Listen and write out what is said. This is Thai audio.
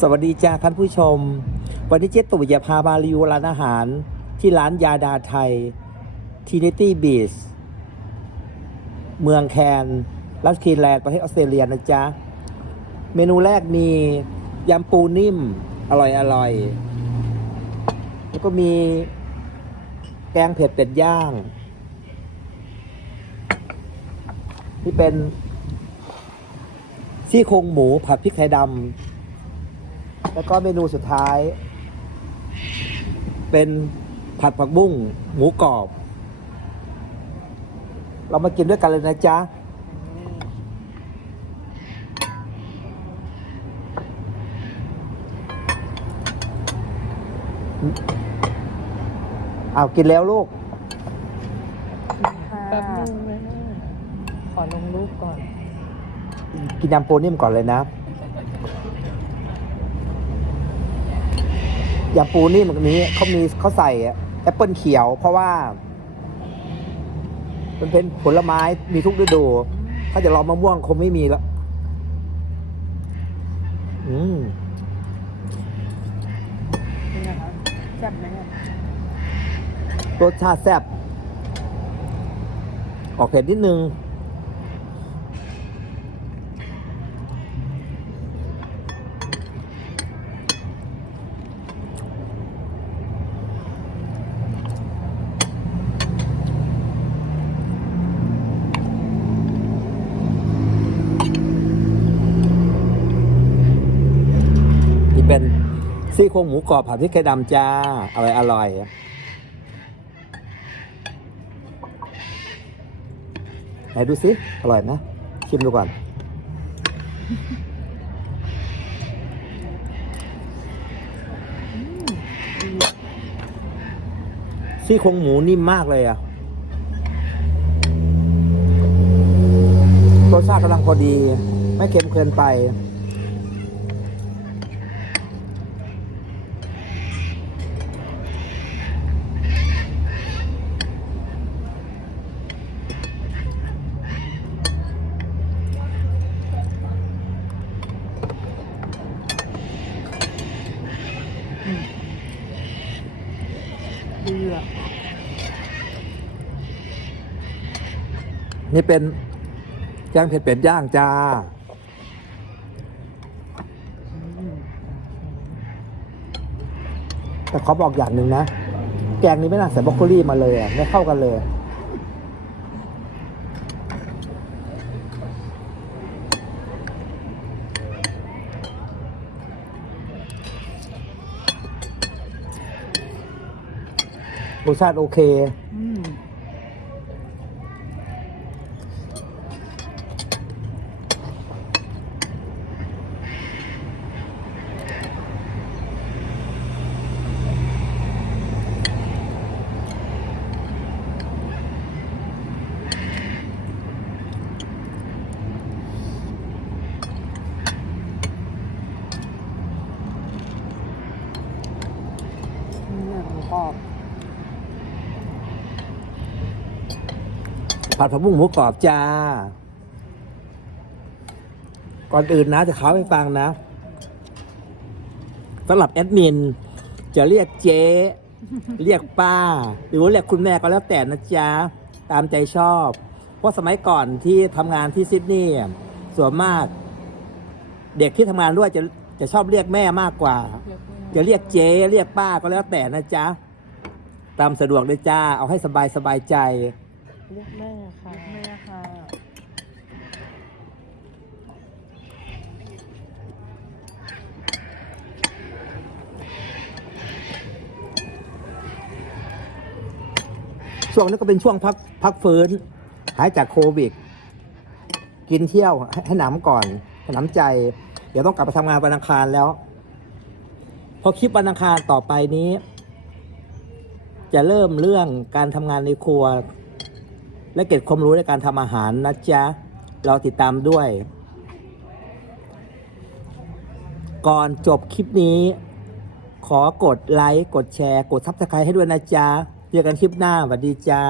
สวัสดีจ้าท่านผู้ชม วันนี้เจ๊ตู่จะพามารีวิวร้านอาหารที่ร้านยาดาไทยทีนิตี้บีชเมืองแคนรัสคีแลนด์ประเทศออสเตรเลียนะจ๊ะ เมนูแรกมียำปูนิ่ม อร่อยอร่อย แล้วก็มีแกงเผ็ดเป็ดย่าง ที่เป็นซี่โครงหมูผัดพริกไทยดำ แล้วก็เมนูสุดท้าย เป็นผัดผักบุ้งหมูกรอบ เรามากินด้วยกันเลยนะจ๊ะเอาวกินแล้วลูก แป๊บนึงนะขอลงรูปก่อน กินยำปูนิ่มก่อนเลยนะ ยำปูนิ่มอันนี้เขามีเขาใส่แอปเปิลเขียว เพราะว่า มันเป็นผลไม้มีทุกฤดู ถ้าจะรอมะม่วงคงไม่มีแล้ว อืมนี่นะคะจับไหมเนี่ยรสชาติแซ่บออกเผ็ดนิดนึง นี่เป็น ซี่โครงหมูกรอบผัดพริกไทยดำจ้า อร่อยอร่อยไหนดูสิ อร่อยนะชิมดูก่อนซี่โครงหมูนิ่มมากเลยอะรสชาติกำลังพอดี ไม่เค็มเกินไป เบื่อ นี่เป็นแกงเผ็ดเป็ดย่างจ้า แต่เขาบอกอย่างหนึ่งนะ แกงนี้ไม่น่าใส่บรอกโคลี่มาเลยอะ ไม่เข้ากันเลย รสชาติโอเค อื กรอบ ผัดผักบุ้งหมูกรอบจ้า ก่อนอื่นนะจะเขาให้ฟังนะสำหรับแอดมิน จะเรียกเจ๊ เรียกป้า หรือว่าเรียกคุณแม่ก็แล้วแต่นะจ๊ะ ตามใจชอบ เพราะสมัยก่อนที่ทำงานที่ซิดนีย์ส่วนมาก เด็กที่ทำงานด้วยจะจะชอบเรียกแม่มากกว่า เรียกแม่ จะเรียกเจ๊เรียกป้าก็แล้วแต่นะจ๊ะ ตามสะดวกเลยจ้า เอาให้สบายสบายใจ เรียกแม่ค่ะแม่ค่ะช่วงนี้ก็เป็นช่วงพักพักฟื้น หายจากโควิด กินเที่ยวให้ให้หนำก่อนให้หนำใจ เดี๋ยวต้องกลับไปทำงานวันอังคารแล้ว พอคลิปวันอังคารต่อไปนี้ จะเริ่มเรื่องการทำงานในครัว และเก็บความรู้ในการทำอาหารนะจ๊ะเราติดตามด้วย ก่อนจบคลิปนี้ ขอกดไลค์ กดแชร์ กดซับสไครต์ให้ด้วยนะจ๊ะเจอกันคลิปหน้าสวัสดีจ้า